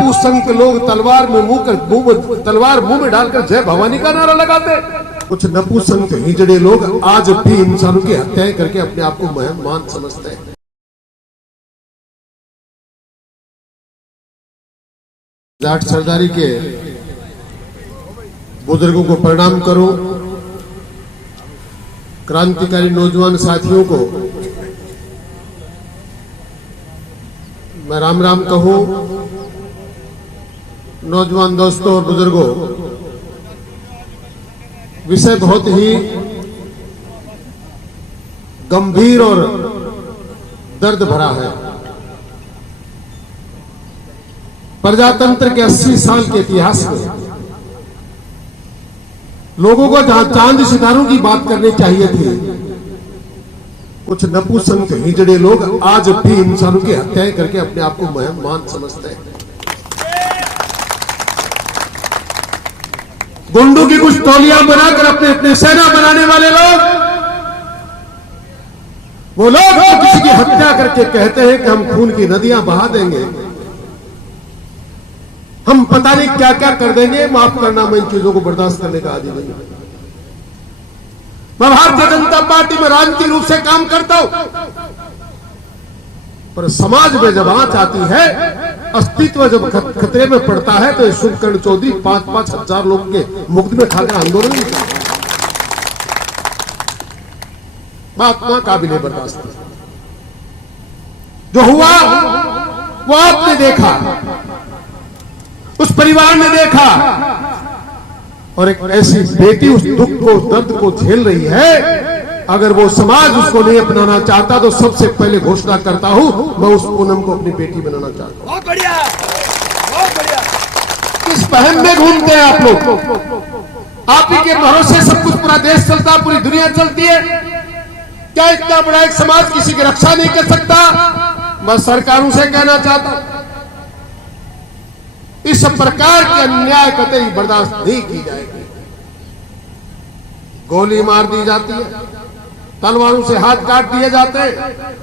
नपुंसक लोग तलवार मुंह में डालकर जय भवानी का नारा लगाते। कुछ नपुंसक हिजड़े लोग आज भी इंसानों की हत्याएं करके अपने आप को महान समझते हैं। जाट सरदारी के बुजुर्गों को प्रणाम करो, क्रांतिकारी नौजवान साथियों को मैं राम राम कहूं। नौजवान दोस्तों और बुजुर्गों, विषय बहुत ही गंभीर और दर्द भरा है। प्रजातंत्र के 80 साल के इतिहास में लोगों को जहां चांद सितारों की बात करनी चाहिए थी, कुछ नपुंसक हिजड़े लोग आज भी इंसानों की हत्याएं करके अपने आप को महान समझते हैं। गुंडों की कुछ टोलियां बनाकर अपने अपने सेना बनाने वाले लोग, वो लोग जो किसी की हत्या करके कहते हैं कि हम खून की नदियां बहा देंगे, हम पता नहीं क्या क्या कर देंगे। माफ करना, मैं इन चीजों को बर्दाश्त करने का आदी नहीं। मैं भारतीय जनता पार्टी में राजनीतिक रूप से काम करता हूं, पर समाज में जब आंच आती है, अस्तित्व जब खतरे में पड़ता है, तो शुभकर्ण चौधरी 5-5 हजार लोग के मुकदमे खाकर आंदोलन बात ना काबिले बर्दाश्त। जो हुआ वो आपने देखा, उस परिवार ने देखा, और एक ऐसी बेटी उस दुख को, दर्द को झेल रही है। अगर वो समाज उसको नहीं अपनाना चाहता, तो सबसे पहले घोषणा करता हूं, मैं उस पूनम को अपनी बेटी बनाना चाहता हूं। बहुत बढ़िया, बहुत बढ़िया। किस बहन में घूमते हैं आप लोग? आप ही के भरोसे सब कुछ, पूरा देश चलता, पूरी दुनिया चलती है। क्या इतना बड़ा एक समाज किसी की रक्षा नहीं कर सकता? मैं सरकारों से कहना चाहता हूं, इस प्रकार के अन्याय कतई बर्दाश्त नहीं की जाएगी। गोली मार दी जाती है, तलवारों से हाथ काट दिए जाते हैं,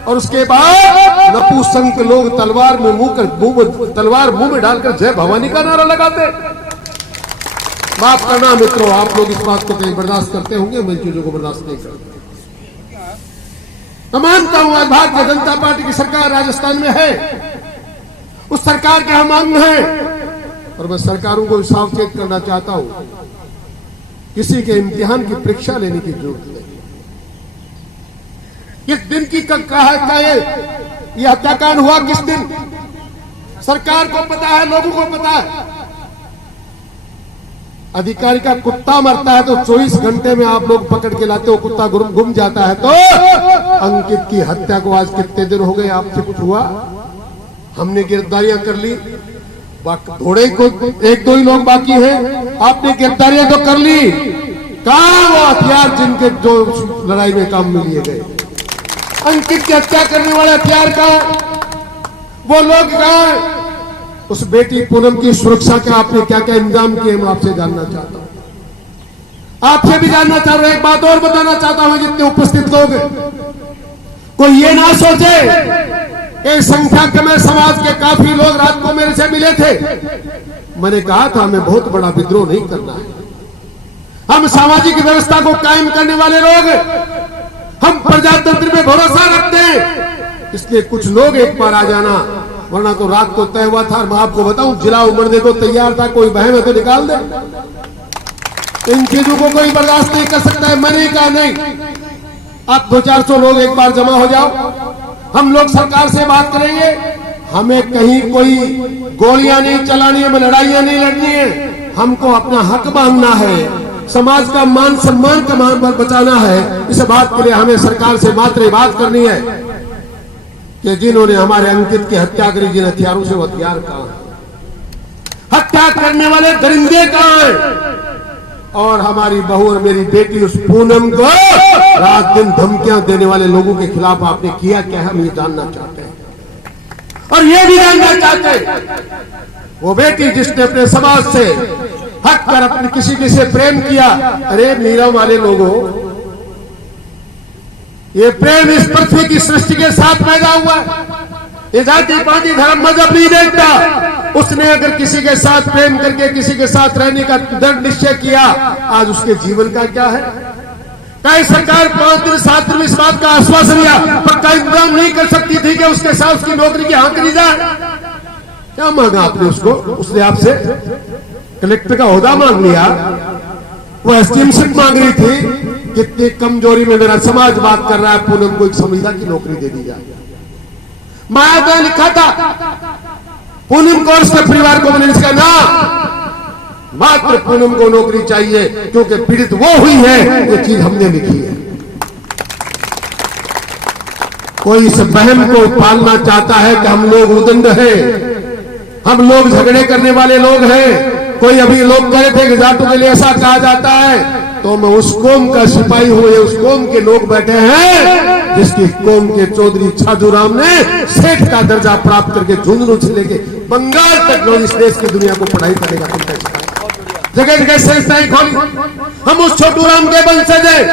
और उसके बाद नपुंसक लोग तलवार मुंह में डालकर जय भवानी का नारा लगाते। माफ करना मित्रों, आप लोग इस बात को कहीं बर्दाश्त करते होंगे, मैं इन चीजों को बर्दाश्त नहीं करता। मैं मानता हूं आज भारतीय जनता पार्टी की सरकार राजस्थान में है, उस सरकार के हम अंग हैं, और मैं सरकारों को सावचेत करना चाहता हूं, किसी के इम्तिहान की परीक्षा लेने की जरूरत नहीं। किस दिन की यह हत्याकांड हुआ, किस दिन? सरकार को पता है, लोगों को पता है। अधिकारी का कुत्ता मरता है तो 24 घंटे में आप लोग पकड़ के लाते हो, कुत्ता गुम जाता है। तो अंकित की हत्या को आज कितने दिन हो गए? आपसे कुछ हुआ? हमने गिरफ्तारियां कर ली, थोड़े को 1-2 ही लोग बाकी हैं। आपने गिरफ्तारियां तो कर ली, कहां वो हथियार जिनके जो लड़ाई में काम में लिए गए? अंकित की हत्या करने वाले हथियार कहां? वो लोग कहां? उस बेटी पूनम की सुरक्षा का आपने क्या क्या इंतजाम किए? मैं आपसे जानना चाहता हूं, आपसे भी जानना चाह रहा हूं। एक बात और बताना चाहता हूं, जितने उपस्थित लोग, कोई ये ना सोचे कि संख्या कम है, समाज के काफी लोग रात को मेरे से मिले थे। मैंने कहा था हमें बहुत बड़ा विद्रोह नहीं करना है, हम सामाजिक व्यवस्था को कायम करने वाले लोग, हम प्रजातंत्र में भरोसा रखते हैं। इसलिए कुछ लोग एक बार आ जाना, वरना तो रात को तय हुआ था। मैं आपको बताऊं, जिला उमड़ने को तैयार था, कोई बहन है तो निकाल दे। इन चीजों को कोई बर्दाश्त नहीं कर सकता है। मैंने कहा नहीं, आप 200-400 लोग एक बार जमा हो जाओ, हम लोग सरकार से बात करेंगे। हमें कहीं कोई गोलियां नहीं चलानी है, लड़ाइयां नहीं लड़नी है, हमको अपना हक मांगना है, समाज का मान सम्मान का मान बचाना है। इस बात के लिए हमें सरकार से मात्र बात करनी है कि जिन्होंने हमारे अंकित की हत्या करी, जिन हथियारों से वो हथियार कहां है? हत्या करने वाले दरिंदे कहां हैं? और हमारी बहू और मेरी बेटी उस पूनम को रात दिन धमकियां देने वाले लोगों के खिलाफ आपने किया क्या? हम ये जानना चाहते हैं, और ये भी जानना चाहते हैं वो बेटी जिसने अपने समाज से हट कर अपने किसी से प्रेम किया। अरे मीरा वाले लोगों, ये प्रेम इस पृथ्वी की सृष्टि के साथ पैदा हुआ है। ये जाति पाति धर्म मजहब नहीं देखता। उसने अगर किसी के साथ प्रेम करके किसी के साथ रहने का दृढ़ निश्चय किया, आज उसके जीवन का क्या है? कई सरकार 5 दिन 7 दिन इस बात का आश्वासन दिया, पक्का इंतजाम नहीं कर सकती थी कि उसके साथ उसकी नौकरी की हाँ करी जाए। क्या मांगा आपने उसको? उसने आपसे कलेक्टर का ओहदा मांग लिया, वो एसडीएमशिप मांग रही थी। कितनी कमजोरी में मेरा समाज बात कर रहा है, पूनम को एक संविदा की नौकरी दे दी जाए। माया ने लिखा था पूनम को और उसके परिवार को, मैंने इसका ना मात्र पूनम को नौकरी चाहिए, क्योंकि पीड़ित वो हुई है, ये चीज हमने लिखी है। कोई इस बहम को पालना चाहता है कि हम लोग उदंड हैं, हम लोग झगड़े करने वाले लोग हैं। कोई अभी लोग कहे थे कि जाटों के लिए ऐसा कहा जाता है, तो मैं उस कौम का सिपाही हूं, उस कौम के लोग बैठे हैं जिसकी कौम के चौधरी छाजूराम ने सेठ का दर्जा प्राप्त करके झुंझुनू से लेके बंगाल तक इस देश की दुनिया को पढ़ाई करने का चिंता किया। जगह जगह संस्थाएं खोली। हम उस छोटूराम के वंशज हैं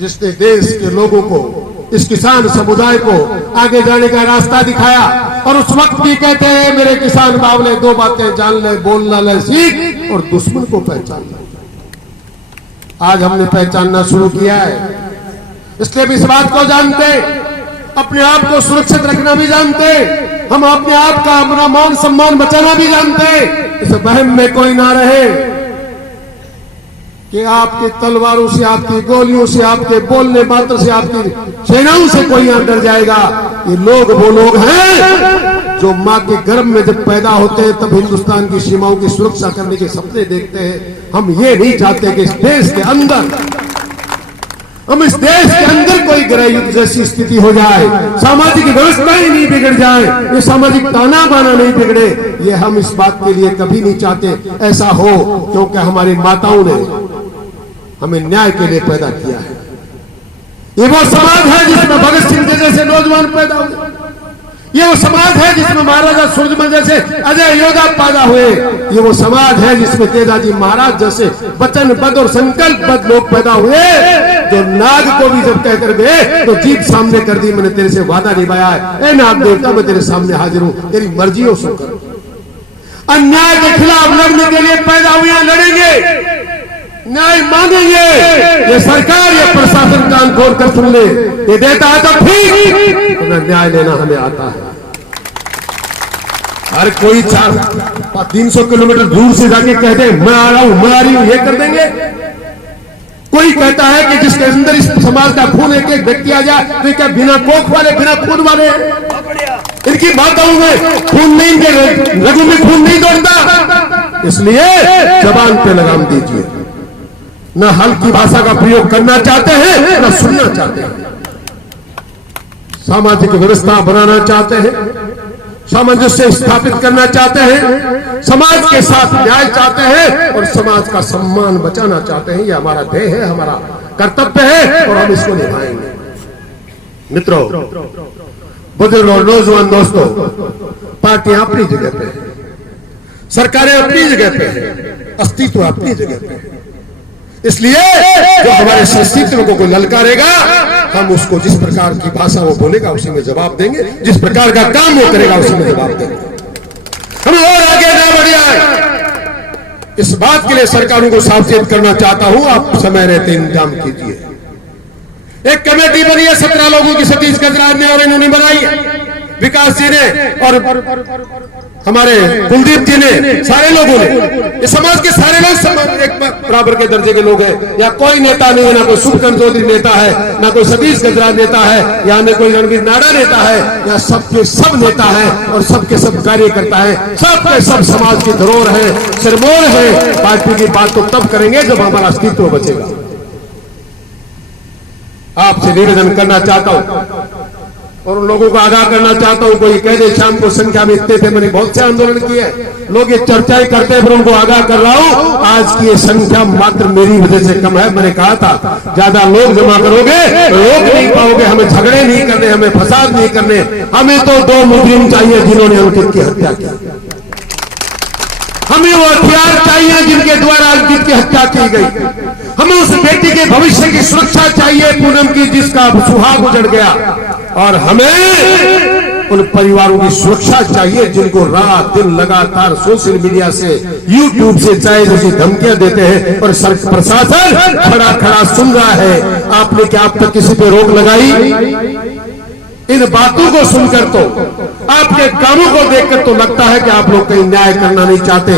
जिसने देश के लोगों को, इस किसान समुदाय को आगे जाने का रास्ता दिखाया। और उस वक्त भी कहते हैं मेरे किसान बावले, 2 बातें जान ले, बोलना ले सीख और दुश्मन को पहचान ले। आज हमने पहचानना शुरू किया है, इसलिए भी इस बात को जानते, अपने आप को सुरक्षित रखना भी जानते, हम अपने आप का अपना मान सम्मान बचाना भी जानते। इस वहम में कोई ना रहे कि आपकी तलवारों से, आपकी गोलियों से, आपके बोलने मात्र से, आपकी सेनाओं से कोई यहां डर जाएगा। ये लोग वो लोग हैं जो मां के गर्भ में जब पैदा होते हैं तब हिंदुस्तान की सीमाओं की सुरक्षा करने के सपने देखते हैं। हम ये नहीं चाहते कि इस देश के अंदर, हम इस देश के अंदर कोई गृह युद्ध जैसी स्थिति हो जाए, सामाजिक व्यवस्थाएं नहीं बिगड़ जाए, ये सामाजिक ताना बाना नहीं बिगड़े। ये हम इस बात के लिए कभी नहीं चाहते ऐसा हो, क्योंकि हमारी माताओं ने हमें न्याय के लिए पैदा किया है। ये वो समाज है जिसमें भगत सिंह जैसे नौजवान पैदा हुए, ये वो समाज है जिसमें महाराजा सूरजमल जैसे अजय योद्धा पैदा हुए, ये वो समाज है जिसमें तेजाजी महाराज जैसे वचनबद्ध और संकल्पबद्ध लोग पैदा हुए, जो नाग को भी जब कहकर गए तो जीभ सामने कर दी, मैंने तेरे से वादा निभाया है, ए नाग देवता मैं तेरे सामने हाजिर हूं, तेरी मर्जी हो सो कर। अन्याय के खिलाफ लड़ने के लिए पैदा हुए, लड़ेंगे, न्याय मांगेंगे। ये सरकार, ये प्रशासन कान खोल कर सुन ले, ये देता है तो ठीक, न्याय लेना हमें आता है। हर कोई 300 किलोमीटर दूर से जाके कह दे मैं आ रहा हूं, मैं आ रही हूं, ये कर देंगे। कोई कहता है कि जिसके अंदर इस समाज का खून एक एक व्यक्ति आ जाए, तो क्या बिना कोख वाले, बिना खून वाले, इनकी माताओं में खून नहीं, रगों में खून नहीं दौड़ता। इसलिए जबान पे लगाम दीजिए, न हल्की भाषा का प्रयोग करना चाहते हैं, न सुनना चाहते हैं। सामाजिक व्यवस्था बनाना चाहते हैं, सामंजस्य स्थापित करना चाहते हैं, समाज के साथ न्याय चाहते हैं और समाज का सम्मान बचाना चाहते हैं। ये हमारा ध्येय है, हमारा कर्तव्य है और हम इसको निभाएंगे। मित्रों, बुजुर्ग और नौजवान दोस्तों, पार्टियां अपनी जगह पे है, सरकारें अपनी जगह पे है, अस्तित्व अपनी जगह पे है। इसलिए जो हमारे अस्तित्व को ललकारेगा, हम उसको जिस प्रकार की भाषा वो बोलेगा उसी में जवाब देंगे, जिस प्रकार का काम वो करेगा उसी में जवाब देंगे। हमें और आगे ना बढ़ जाए, इस बात के लिए सरकारों को सावचेत करना चाहता हूं। आप समय रहते इंतजाम कीजिए। एक कमेटी बनी है 17 लोगों की, सतीश गजराज ने और इन्होंने बनाई है, विकास जी ने और हमारे कुलदीप जी ने, सारे लोगों ने, ये समाज के सारे लोग एक बराबर के दर्जे के लोग हैं। या कोई नेता नहीं है, ना कोई सुखचंद्र चौधरी नेता है, ना कोई सतीश गजराज नेता है, या न कोई रणवीर नाडा नेता है, या सबके सब नेता है और सबके सब कार्यकर्ता है, सबके सब समाज की धरोहर है, सिरमौर है। पार्टी की बात तो तब करेंगे जब हमारा अस्तित्व बचेगा। आपसे निवेदन करना चाहता हूं और उन लोगों को आगाह करना चाहता हूं। कोई कह दे शाम को संख्या में इतने थे, मैंने बहुत से आंदोलन किए, लोग ये चर्चाएं करते हैं, फिर उनको आगाह कर रहा हूं, आज की ये संख्या मात्र मेरी वजह से कम है। मैंने कहा था ज्यादा लोग जमा करोगे रोक नहीं पाओगे, हमें झगड़े नहीं करने, हमें फसाद नहीं करने, हमें तो 2 मुजरिम चाहिए जिन्होंने अंकित की हत्या की, हमें वो हथियार चाहिए जिनके द्वारा अंकित की हत्या की गई, हमें उस बेटी के भविष्य की सुरक्षा चाहिए पूनम की जिसका सुहाग उजड़ गया, और हमें उन परिवारों की सुरक्षा चाहिए जिनको रात दिन लगातार सोशल मीडिया से, यूट्यूब से चाहे जैसी धमकियां देते हैं और प्रशासन खड़ा खड़ा सुन रहा है। आपने क्या अब तक किसी पे रोक लगाई? इन बातों को सुनकर तो, आपके कामों को देखकर तो लगता है कि आप लोग कहीं न्याय करना नहीं चाहते।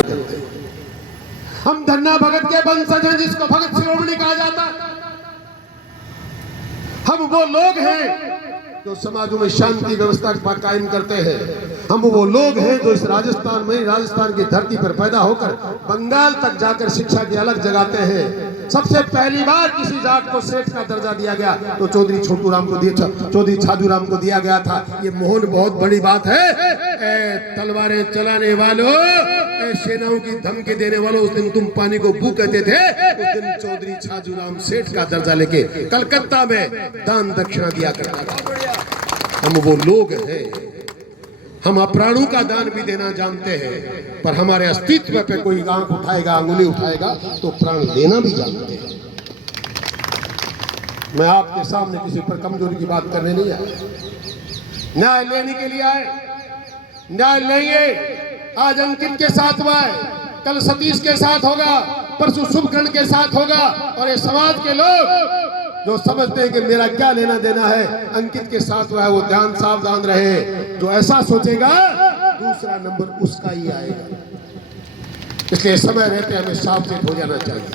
हम धन्ना भगत के वंशज हैं, जिसको भगत शिरोमणि कहा जाता है। हम वो लोग हैं जो समाजों में शांति व्यवस्था कायम करते हैं। हम वो लोग हैं जो इस राजस्थान में, राजस्थान की धरती पर पैदा होकर बंगाल तक जाकर शिक्षा की अलग जगाते हैं। सबसे पहली बार किसी जाट को सेठ का दर्जा दिया गया तो चौधरी छोटूराम को दिया, चौधरी छाजूराम को दिया गया था। ये मोहन बहुत बड़ी बात है। तलवारें चलाने वालों, सेनाओं की धमकी देने वालों, उस दिन तुम पानी को बू कहते थे, उस दिन चौधरी छाजूराम सेठ का दर्जा लेके कलकत्ता में दान दक्षिणा दिया करता था। हम वो लोग हैं, हम प्राणों का दान भी देना जानते हैं, पर हमारे अस्तित्व पे कोई आंख उठाएगा, अंगुली उठाएगा तो प्राण देना भी जानते हैं। मैं आपके सामने किसी पर कमजोरी की बात करने नहीं आया, न्याय लेने के लिए आए। न्याय लेंगे। आज अंकित के साथ हुआ है, कल सतीश के साथ होगा, परसों शुभकर्ण के साथ होगा। और ये समाज के लोग जो समझते हैं कि मेरा क्या लेना देना है, अंकित के साथ हुआ है, वो ध्यान सावधान रहे। जो ऐसा सोचेगा दूसरा नंबर उसका ही आएगा। इसलिए समय रहते हमें सावचेत हो जाना चाहिए।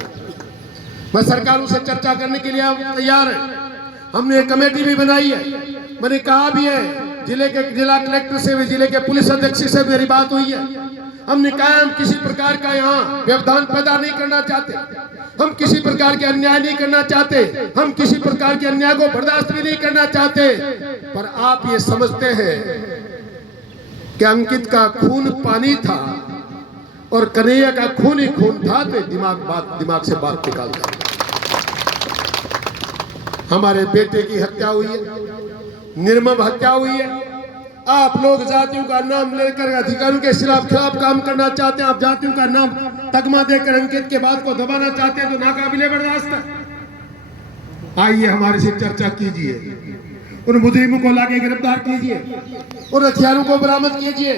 मैं सरकारों से चर्चा करने के लिए तैयार है। हमने एक कमेटी भी बनाई है। मैंने कहा भी है, जिला कलेक्टर से भी, जिले के पुलिस अधीक्षक से मेरी बात हुई है। हमने कहा हम किसी प्रकार का यहाँ व्यवधान पैदा नहीं करना चाहते, हम किसी प्रकार के अन्याय नहीं करना चाहते, हम किसी प्रकार के अन्याय को बर्दाश्त भी नहीं करना चाहते। पर आप ये समझते हैं कि अंकित का खून पानी था और कन्हैया का खून ही खून था, तो दिमाग से बात निकाल दो। हमारे बेटे की हत्या हुई है, निर्मम हत्या हुई है। आप लोग जातियों का नाम लेकर अधिकारियों के खिलाफ काम करना चाहते हैं। आप जातियों का नाम तगमा देकर अंकित के बाद को दबाना चाहते हैं, तो नाकाबिले बर्दाश्त है। आइए हमारे से चर्चा कीजिए, उन मुजरिमों को लाके गिरफ्तार कीजिए, उन हथियारों को बरामद कीजिए,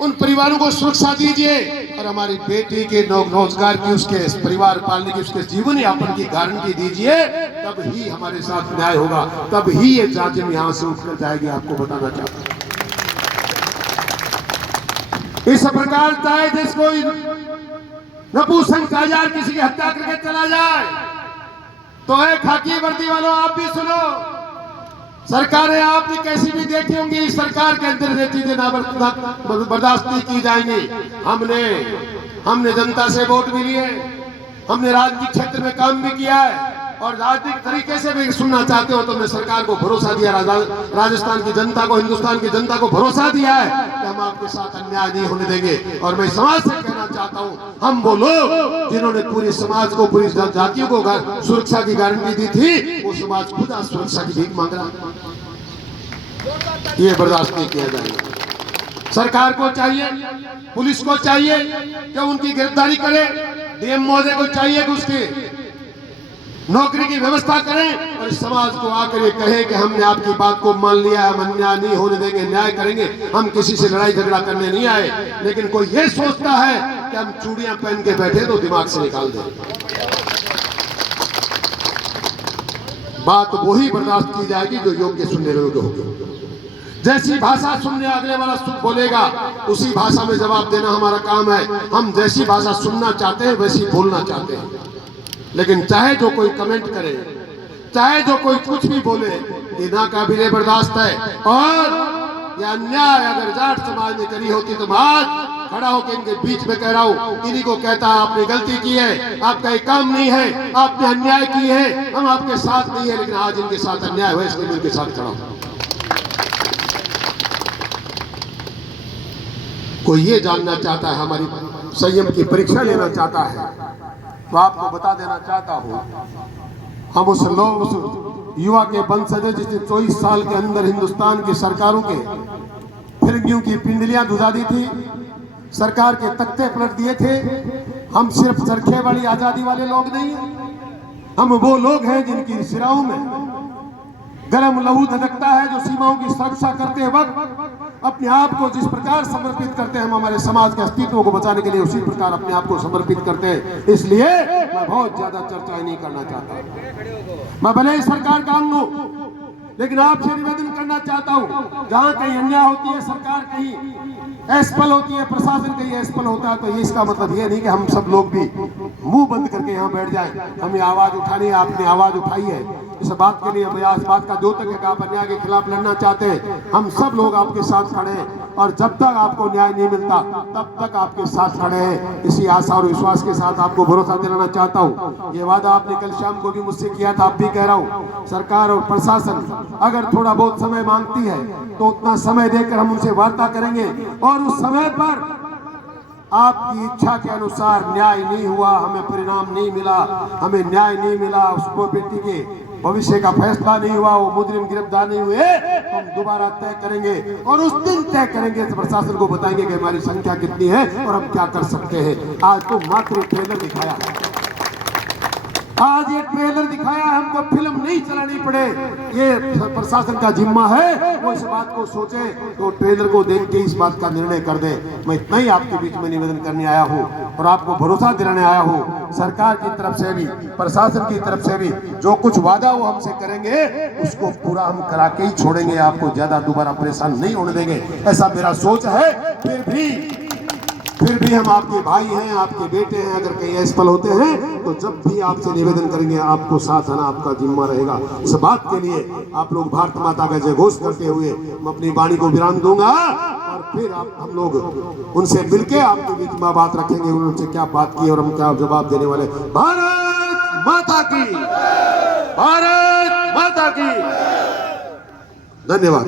उन परिवारों को सुरक्षा दीजिए और हमारी बेटी के रोजगार की, उसके परिवार पालने की, उसके जीवन यापन की गारंटी दीजिए। तब ही हमारे साथ न्याय होगा, तब ही ये जातिम यहाँ से उठकर जाएगी। आपको बताना चाहता हूँ, इस प्रकार चाहे जिस कोई नपुंसक किसी की हत्या करके चला जाए तो है खाकी वर्दी वालों, आप भी सुनो। सरकारें आपने कैसी भी देखी होंगी, इस सरकार के अंदर ये चीजें बर्दाश्त नहीं की जाएंगी। हमने जनता से वोट भी लिए, हमने राजनीतिक क्षेत्र में काम भी किया है और राजनीतिक तरीके से भी सुनना चाहते हो तो मैं सरकार को भरोसा दिया, राजस्थान की जनता को, हिंदुस्तान की जनता को भरोसा दिया है कि हम आपके साथ अन्याय नहीं होने देंगे। और मैं समाज से कहना चाहता हूँ, हम वो लोग जिन्होंने पूरे समाज को, पूरी जातियों को सुरक्षा की गारंटी दी थी, वो समाज खुद आज सुरक्षा की भीख मांग रहा है। ये बर्दाश्त नहीं किया जाएगा। सरकार को चाहिए, पुलिस को चाहिए कि उनकी गिरफ्तारी करे, डीएम महोदय को चाहिए कि उसकी नौकरी की व्यवस्था करें और इस समाज को आकर ये कहे कि हमने आपकी बात को मान लिया, हम अन्याय नहीं होने देंगे, न्याय करेंगे। हम किसी से लड़ाई झगड़ा करने नहीं आए, लेकिन कोई ये सोचता है कि हम चूड़ियां पहन के बैठे तो दिमाग से निकाल दें। बात वही बर्दाश्त की जाएगी जो योग्य सुनने योग्य होगी। जैसी भाषा सुनने अगले वाला बोलेगा, उसी भाषा में जवाब देना हमारा काम है। हम जैसी भाषा सुनना चाहते हैं वैसी बोलना चाहते हैं। लेकिन चाहे जो कोई कमेंट करे, चाहे जो कोई कुछ भी बोले, ये नाकाबिले बर्दाश्त है। और ये अन्याय अगर जाट समाज ने करी होती तो आज खड़ा होकर इनके बीच में कह रहा हूँ, इन्हीं को कहता है आपने गलती की है, आपका एक काम नहीं है, आपने अन्याय की है, हम आपके साथ नहीं है। लेकिन आज इनके साथ अन्याय हुआ, इसलिए इनके साथ खड़ा हूं। कोई ये जानना चाहता है, हमारी संयम की परीक्षा लेना चाहता है, तो आपको बता देना चाहता हूं, हम उस युवा के वंशज हैं जिसने 24 साल के अंदर हिंदुस्तान की सरकारों के फिरंगियों की पिंडलियां धुजा दी थी, सरकार के तख्ते पलट दिए थे। हम सिर्फ चरखे वाली आजादी वाले लोग नहीं हैं, हम वो लोग हैं जिनकी सिराओं में गरम लहू धधकता है, जो सीमाओं की सुरक्षा करते वक्त अपने आप को जिस प्रकार समर्पित करते हैं, हम हमारे समाज के अस्तित्व को बचाने के लिए उसी प्रकार अपने आप को समर्पित करते हैं। इसलिए मैं बहुत ज्यादा चर्चाएं नहीं करना चाहता। मैं भले ही सरकार का अंग हूं, लेकिन आपसे निवेदन करना चाहता हूं, जहां कहीं अन्याय होती है, सरकार कहीं असफल होती है, प्रशासन कहीं असफल होता है, तो ये इसका मतलब ये नहीं कि हम सब लोग भी मुंह बंद करके यहाँ बैठ जाएं। हमें आवाज उठानी है, आपने आवाज उठाई है, इस बात के लिए इस बात का द्योतक है कि आप अन्याय के खिलाफ लड़ना चाहते हैं। हम सब लोग आपके साथ खड़े हैं और जब तक आपको न्याय नहीं मिलता तब तक आपके साथ खड़े हैं। इसी आशा और विश्वास के साथ आपको भरोसा दिलाना चाहता हूँ। ये वादा आपने कल शाम को भी मुझसे किया था, अब भी कह रहा हूँ। सरकार और प्रशासन अगर थोड़ा बहुत समय मांगती है तो उतना समय देकर हम उनसे वार्ता करेंगे और उस समय पर आपकी इच्छा के अनुसार न्याय नहीं हुआ, हमें परिणाम नहीं मिला, हमें न्याय नहीं मिला, उसको बेटी के भविष्य का फैसला नहीं हुआ, वो मुजरिम गिरफ्तार नहीं हुए, तो हम दोबारा तय करेंगे और उस दिन तय करेंगे, प्रशासन को बताएंगे कि हमारी संख्या कितनी है और हम क्या कर सकते हैं। आज तो मात्र ट्रेलर दिखाया, आज ये ट्रेलर दिखाया, हमको फिल्म नहीं चलानी पड़े, ये प्रशासन का जिम्मा है। वो इस बात को सोचे तो ट्रेलर को देख के इस बात का निर्णय कर दे। मैं इतना ही आपके बीच में निवेदन करने आया हूँ और आपको भरोसा दिलाने आया हूँ। सरकार की तरफ से भी, प्रशासन की तरफ से भी जो कुछ वादा वो हमसे करेंगे उसको पूरा हम करा के ही छोड़ेंगे। आपको ज्यादा दोबारा परेशान नहीं होने देंगे, ऐसा मेरा सोच है। फिर भी हम आपके भाई हैं, आपके बेटे हैं। अगर कहीं असफल होते हैं तो जब भी आपसे निवेदन करेंगे, आपको साथ आना आपका जिम्मा रहेगा। इस बात के लिए आप लोग भारत माता का जय घोष करते हुए मैं अपनी वाणी को विराम दूंगा और फिर हम लोग उनसे मिलके आपके बीच में बात रखेंगे, उनसे क्या बात की और हम क्या जवाब देने वाले। भारत माता की, भारत माता की। धन्यवाद।